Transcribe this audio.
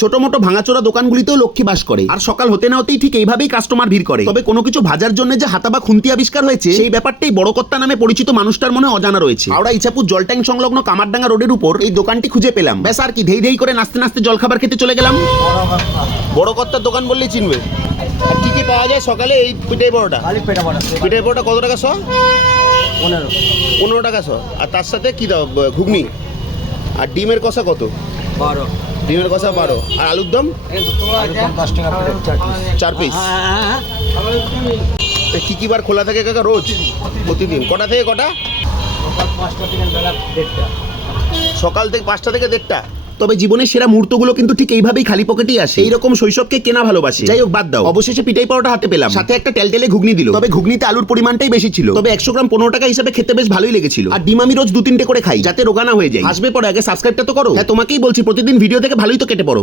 ছোট মোটো ভাঙাচোরা দোকানগুলিতেও লক্ষ্মী বাস করে, আর সকাল হতে না হতেই ঠিক এইভাবেই কাস্টমার ভিড় করে। তবে কোনো কিছু ভাজার জন্য যে হাতা বা খুন্তি আবিষ্কার হয়েছে, সেই ব্যাপারটাই বড়কর্তা নামে পরিচিত মানুষটার মনে অজানা রয়েছে। হাওড়া ইছাপুর জলট্যাঙ্ক সংলগ্ন কামারডাঙ্গা রোডের উপর এই দোকানটি খুঁজে পেলাম। ব্যাস আর কি, ধেই ধেই করে নাচতে নাচতে জলখাবার খেতে চলে গেলাম। বড়কর্তার দোকান বললেই চিনবে। আর কি কি পাওয়া যায় সকালে? এই পিঠাই পরোটা। পিঠাই পরোটা কত টাকা শ? 15 টাকা শ। আর তার সাথে কি দাও? ঘুগনি। আর ডিমের কষা কত? 12। ডিমের কষা 12। আর আলুর দম 4 পিস। কি কি বার খোলা থাকে কাকা? রোজ প্রতিদিন। কটা থেকে কটা? সকাল থেকে 5টা থেকে 1:30। তবে জীবনের সেরা মুহূর্তগুলো কিন্তু ঠিক এইভাবেই খালি পকেটেই আসে। এইরকম শৈশবকে কেনা ভালোবাসে। যাই হোক, বাদ দাও। অবশেষে পিঠাই পাওয়াটা হাতে পেলাম, সাথে একটা টেলটেলে ঘুগনি দিল। তবে ঘুগনিতে আলুর পরিমাণটাই বেশি ছিল। তবে 100 গ্রাম 15 টাকা হিসাবে খেতে বেশ ভালোই লেগেছিল। আর ডিম আমি রোজ 2-3টে করে খাই, যাতে রোগা না হয়ে যায়। আসবে পরে, আগে সাবস্ক্রাইবটা তো করো। হ্যাঁ, তোমাকেই বলছি, প্রতিদিন ভিডিও থেকে ভালোই তো কেটে পড়ো।